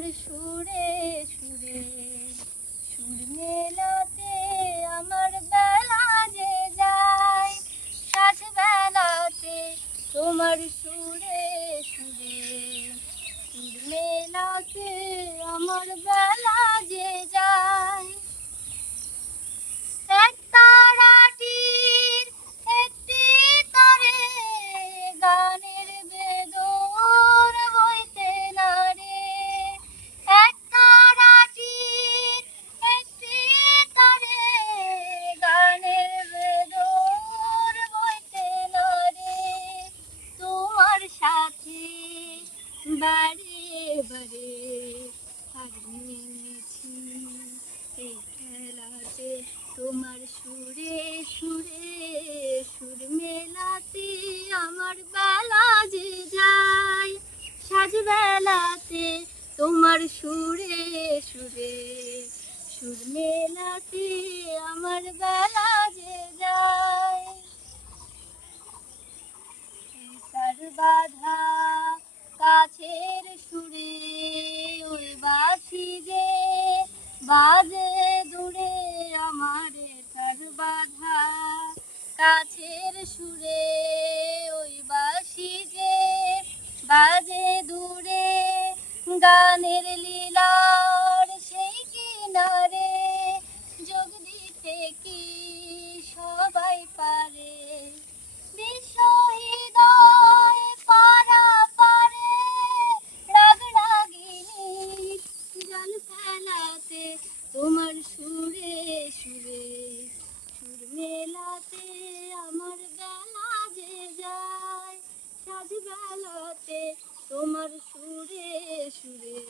তোমার সুরে সুরে সুর মেলাতে আমার বেলা যে যায়, সাজ বেলাতে তোমার সুরে সুরে সুর মেলাতে আমার বেলা যে যায়। এক তারাটির একটি তারে গানের বেদর বইতে না রে। এক তারাটির একটি তারে গানের বেদর বইতে না রে। তোমার সাথে বারে বারে হার মেনেছি এই খেলাতে, তোমার সুরে সুরে সুর মেলাতে আমার বেলা যে যায়, সাজ বেলাতে তোমার সুরে সুরে সুর মেলাতে আমার বেলা যে যায়। তার বাধা কাছের সুরে ওই বাঁশি যে বাজে দূরে আমার, তার বাধা কাছের সুরে ওই বাঁশি যে বাজে দূরে। গানের লীলার সেই কিনারে যোগ দিতে কি সবাই পারে, বিশ্বহৃদয় পারা পারে রাগ রাগিনীর জল ফেলাতে তোমার সুরে সুরে সুর মেলাতে আমার বেলা যে যায়, সাজ বেলাতে তোমার সুরে সুরে